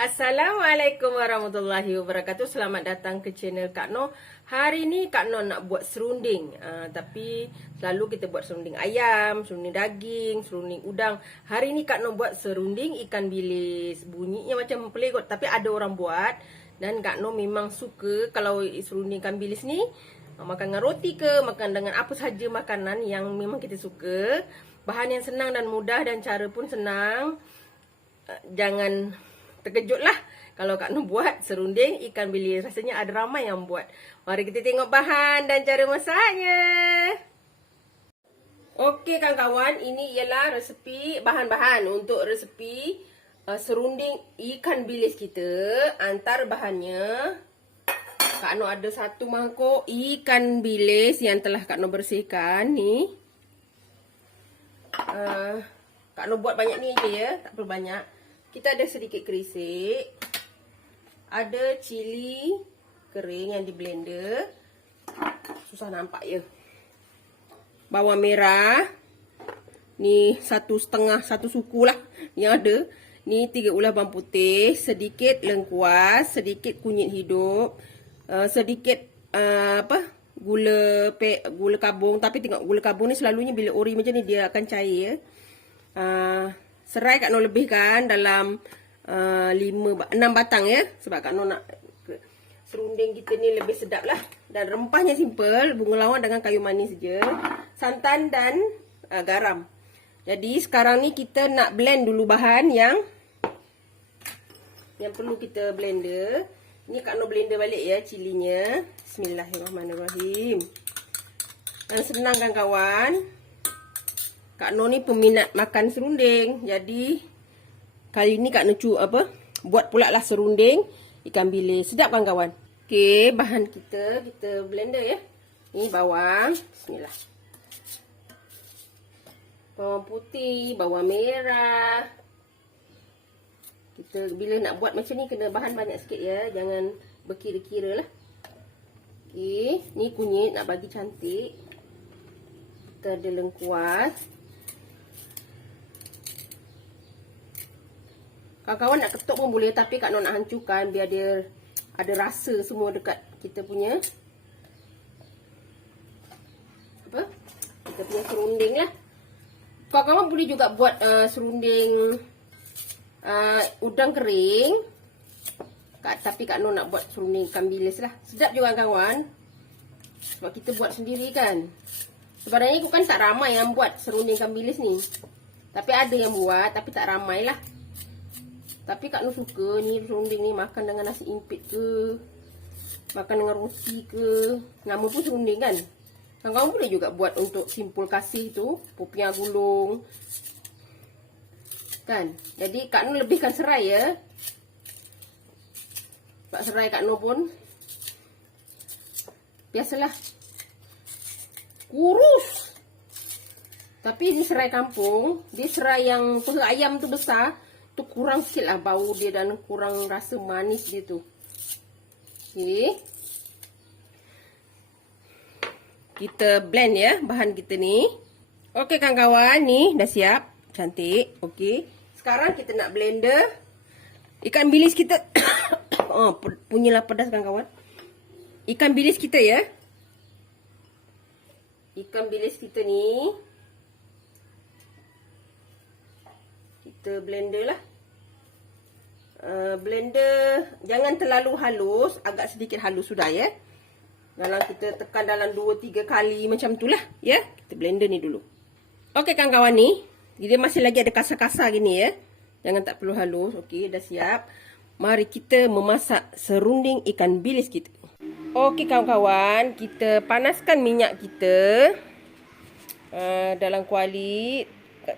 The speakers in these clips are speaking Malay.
Assalamualaikum warahmatullahi wabarakatuh. Selamat datang ke channel Kak Noh. Hari ni Kak Noh nak buat serunding. Tapi selalu kita buat serunding ayam, serunding daging, serunding udang. Hari ni Kak Noh buat serunding ikan bilis. Bunyinya macam pelik kot, tapi ada orang buat. Dan Kak Noh memang suka kalau serunding ikan bilis ni makan dengan roti ke, makan dengan apa sahaja makanan yang memang kita suka. Bahan yang senang dan mudah dan cara pun senang. Jangan terkejut lah kalau Kak Noh buat serunding ikan bilis. Rasanya ada ramai yang buat. Mari kita tengok bahan dan cara masaknya. Okey kawan-kawan, ini ialah resepi bahan-bahan untuk resepi serunding ikan bilis kita. Antara bahannya, Kak Noh ada 1 mangkuk ikan bilis yang telah Kak Noh bersihkan ni. Kak Noh buat banyak ni je ya, tak perlu banyak. Kita ada sedikit kerisik. Ada cili kering yang di blender. Susah nampak ya. Bawang merah. Ni 1,5, 1 suku lah yang ada. Ni 3 ulas bawang putih. Sedikit lengkuas. Sedikit kunyit hidup. Sedikit gula kabung. Tapi tengok gula kabung ni selalunya bila ori macam ni dia akan cair ya. Serai Kak Noh lebihkan dalam 6 batang ya. Sebab Kak Noh nak serunding kita ni lebih sedap lah. Dan rempahnya simple. Bunga lawang dengan kayu manis je. Santan dan garam. Jadi sekarang ni kita nak blend dulu bahan yang perlu kita blender. Ni Kak Noh blender balik ya cilinya. Bismillahirrahmanirrahim. Dan senang kan kawan. Kak Noh ni peminat makan serunding. Jadi kali ni Kak Noh buat pula lah serunding ikan bilis. Sedap kan kawan? Okey, bahan kita blender ya. Ni bawang. Bismillah. Bawang putih, bawang merah. Kita bila nak buat macam ni kena bahan banyak sikit ya. Jangan berkira-kira lah. Okey, ni kunyit nak bagi cantik. Kita ada lengkuas. Kawan-kawan nak ketuk pun boleh, tapi Kak Noh nak hancurkan biar dia ada rasa semua dekat kita punya kita punya serunding lah. Kawan-kawan boleh juga buat serunding udang kering. Tapi Kak Noh nak buat serunding ikan bilis lah. Sedap juga kawan. Sebab kita buat sendiri kan. Sebenarnya aku kan tak ramai yang buat serunding ikan bilis ni. Tapi ada yang buat, tapi tak ramai lah. Tapi Kak Noh suka ni serunding ni makan dengan nasi impit ke, makan dengan roti ke. Nama pun serunding kan. Kawan-kawan boleh juga buat untuk simpul kasih tu, popiah gulung. Kan? Jadi Kak Noh lebihkan serai ya. Sebab serai Kak Noh pun biasalah kurus. Tapi di serai kampung, di serai yang ayam tu besar, tu kurang sikit lah bau dia dan kurang rasa manis dia tu. Okey. Kita blend ya bahan kita ni. Okey kawan-kawan, ni dah siap. Cantik. Okey. Sekarang kita nak blender ikan bilis kita. Punyalah pedas kawan-kawan. Ikan bilis kita ya. Ikan bilis kita ni kita blender lah. Blender jangan terlalu halus, agak sedikit halus sudah ya. Dalam kita tekan dalam 2-3 kali macam tu lah ya. Kita blender ni dulu. Okey kawan-kawan, ni dia masih lagi ada kasar-kasar gini ya. Jangan tak perlu halus. Okey, dah siap. Mari kita memasak serunding ikan bilis kita. Okey kawan-kawan, kita panaskan minyak kita dalam kuali.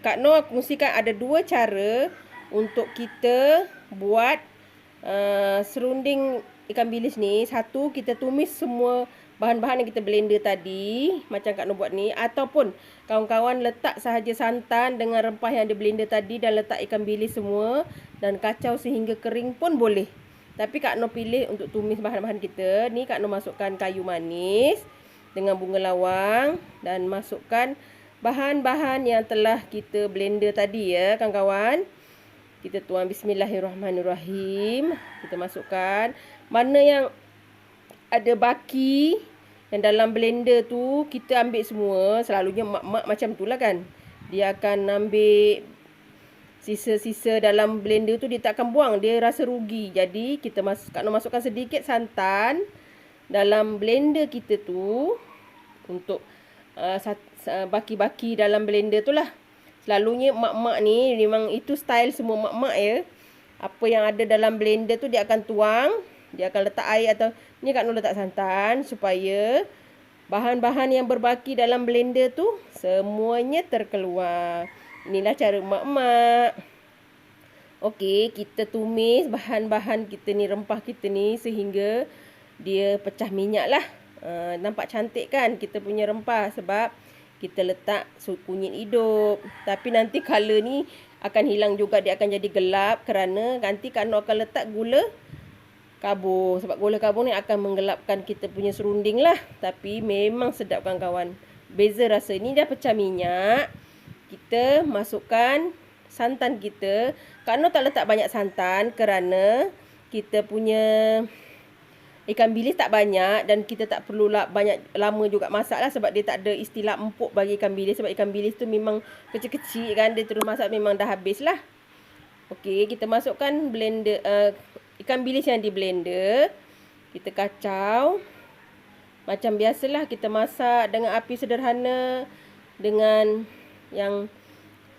Kak Noh aku mestikan ada 2 cara untuk kita buat serunding ikan bilis ni. Satu, kita tumis semua bahan-bahan yang kita blender tadi macam Kak Noh buat ni. Ataupun kawan-kawan letak sahaja santan dengan rempah yang ada blender tadi dan letak ikan bilis semua dan kacau sehingga kering pun boleh. Tapi Kak Noh pilih untuk tumis bahan-bahan kita. Ni Kak Noh masukkan kayu manis dengan bunga lawang dan masukkan bahan-bahan yang telah kita blender tadi ya kawan-kawan. Kita tuang bismillahirrahmanirrahim. Kita masukkan. Mana yang ada baki yang dalam blender tu, kita ambil semua. Selalunya mak-mak macam tu lah kan. Dia akan ambil sisa-sisa dalam blender tu, dia tak akan buang. Dia rasa rugi. Jadi kita masukkan sedikit santan dalam blender kita tu. Untuk baki-baki dalam blender tu lah. Selalunya mak-mak ni memang itu style semua mak-mak ya. Apa yang ada dalam blender tu dia akan tuang. Dia akan letak air atau ni Kak Nur letak santan supaya bahan-bahan yang berbaki dalam blender tu semuanya terkeluar. Inilah cara mak-mak. Okey, kita tumis bahan-bahan kita ni, rempah kita ni sehingga dia pecah minyak lah. Nampak cantik kan kita punya rempah sebab kita letak kunyit hidup. Tapi nanti color ni akan hilang juga, dia akan jadi gelap kerana nanti Kak Nur akan letak gula kabur. Sebab gula kabur ni akan menggelapkan kita punya serunding lah. Tapi memang sedap kawan-kawan. Beza rasa. Ni dah pecah minyak. Kita masukkan santan kita. Kak Nur tak letak banyak santan kerana kita punya ikan bilis tak banyak dan kita tak perlu banyak lama juga masak lah sebab dia tak ada istilah empuk bagi ikan bilis. Sebab ikan bilis tu memang kecil-kecil kan, dia terus masak memang dah habis lah. Okey, kita masukkan blender ikan bilis yang di blender. Kita kacau. Macam biasalah kita masak dengan api sederhana, dengan yang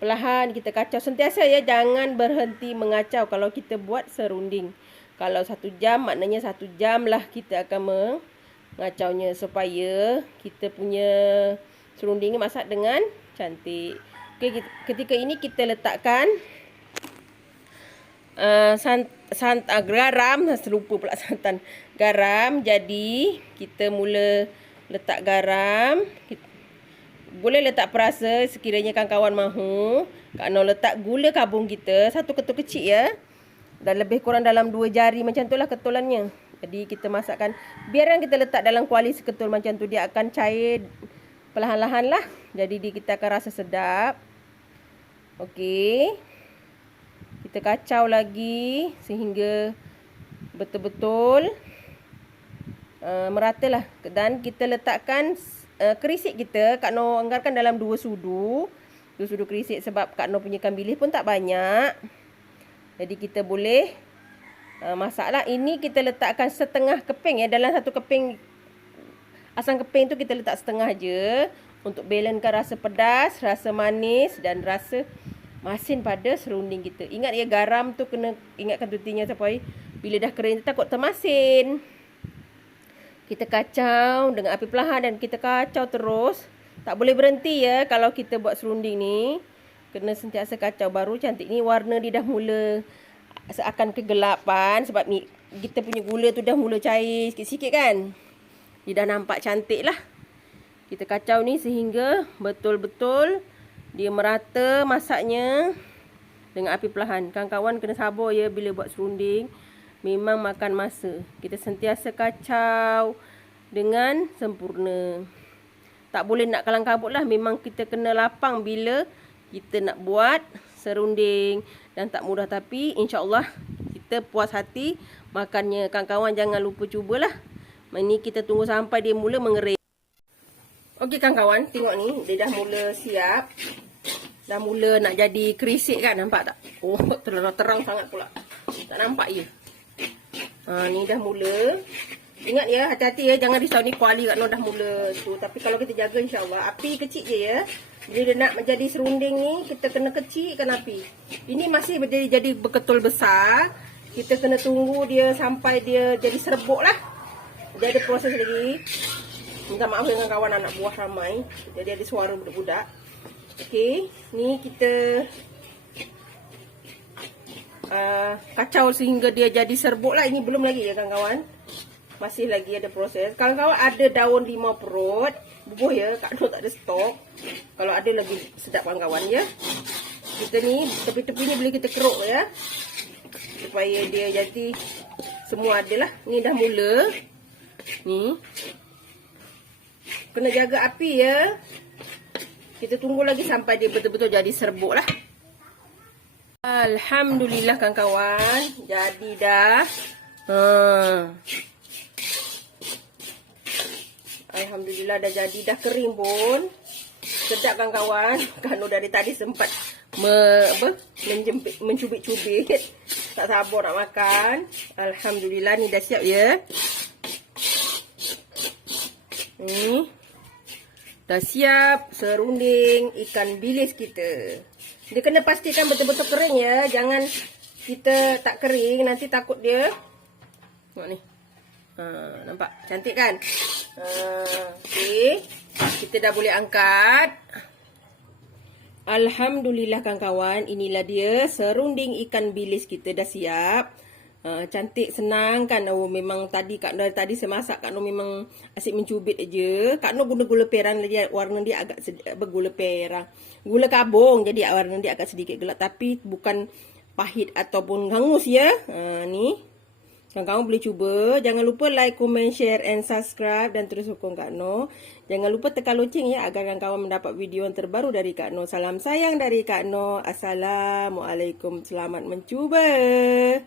perlahan kita kacau sentiasa ya, jangan berhenti mengacau kalau kita buat serunding. Kalau 1 jam, maknanya 1 jam lah kita akan mengacaunya supaya kita punya serunding ni masak dengan cantik. Okey, ketika ini kita letakkan garam. Terlupa pula santan. Garam. Jadi kita mula letak garam. Boleh letak perasa sekiranya kawan-kawan mahu. Kak Nur letak gula kabung kita 1 ketul kecil ya. Dan lebih kurang dalam 2 jari macam tu lah ketulannya. Jadi kita masakkan. Biarkan kita letak dalam kuali seketul macam tu. Dia akan cair perlahan-lahan lah. Jadi kita akan rasa sedap. Okey. Kita kacau lagi sehingga betul-betul merata lah. Dan kita letakkan kerisik kita. Kak Nur anggarkan dalam 2 sudu. 2 sudu kerisik sebab Kak Nur punya ikan bilis pun tak banyak. Jadi kita boleh masaklah. Ini kita letakkan setengah keping ya. Dalam 1 keping, asam keping tu kita letak setengah je. Untuk balancekan rasa pedas, rasa manis dan rasa masin pada serunding kita. Ingat ya, garam tu kena ingatkan tutinya sampai bila dah kering takut termasin. Kita kacau dengan api perlahan dan kita kacau terus. Tak boleh berhenti ya kalau kita buat serunding ni. Kena sentiasa kacau, baru cantik. Ni warna dia dah mula seakan kegelapan sebab ni kita punya gula tu dah mula cair sikit-sikit kan. Dia dah nampak cantik lah. Kita kacau ni sehingga betul-betul dia merata masaknya dengan api perlahan. Kawan-kawan kena sabar ya bila buat serunding. Memang makan masa. Kita sentiasa kacau dengan sempurna. Tak boleh nak kalang kabut lah. Memang kita kena lapang bila kita nak buat serunding. Dan tak mudah tapi insyaAllah kita puas hati makannya. Kawan-kawan jangan lupa cubalah. Ini kita tunggu sampai dia mula mengering. Okey kawan-kawan, tengok ni. Dia dah mula siap. Dah mula nak jadi kerisik kan. Nampak tak? Oh, terang sangat pula. Tak nampak je. Ni dah mula. Ingat ya, hati-hati ya. Jangan risau ni kuali Kak Nur dah mula tu. Tapi kalau kita jaga insyaAllah. Api kecil je ya. Bila dia nak menjadi serunding ni, kita kena kecilkan api. Ini masih jadi berketul besar. Kita kena tunggu dia sampai dia jadi serbuk lah. Dia ada proses lagi. Minta maaf dengan kawan anak buah ramai. Jadi ada suara budak-budak. Okey. Ni kita kacau sehingga dia jadi serbuk lah. Ini belum lagi ya kawan-kawan. Masih lagi ada proses. Kawan-kawan ada daun limau perut. Bubuh ya. Kak Nur tak ada stok. Kalau ada lagi sedap kawan-kawan ya. Kita ni tepi-tepi ni boleh kita keruk ya. Supaya dia jadi semua ada lah. Ni dah mula. Ni. Kena jaga api ya. Kita tunggu lagi sampai dia betul-betul jadi serbuk lah. Alhamdulillah kawan-kawan, jadi dah. Alhamdulillah dah jadi, dah kering pun. Sedap kawan-kawan. Kano dari tadi sempat mencubit-cubit. Tak sabar nak makan. Alhamdulillah ni dah siap ya. Ni dah siap serunding ikan bilis kita. Dia kena pastikan betul-betul kering ya. Jangan kita tak kering, nanti takut dia. Tengok ni. Nampak? Cantik kan? Okey. Kita dah boleh angkat. Alhamdulillah kawan-kawan. Inilah dia serunding ikan bilis kita dah siap. Cantik, senang kan. Memang tadi Kak Nur tadi saya masak, Kak Nur memang asyik mencubit aje. Kak Nur guna gula perang, dia warna dia agak bergula perang. Gula kabung jadi warna dia agak sedikit gelap, tapi bukan pahit ataupun hangus ya. Ni. Kawan-kawan boleh cuba. Jangan lupa like, comment, share and subscribe dan terus sokong Kak Nur. Jangan lupa tekan lonceng ya agar kawan-kawan mendapat video yang terbaru dari Kak Nur. Salam sayang dari Kak Nur. Assalamualaikum. Selamat mencuba.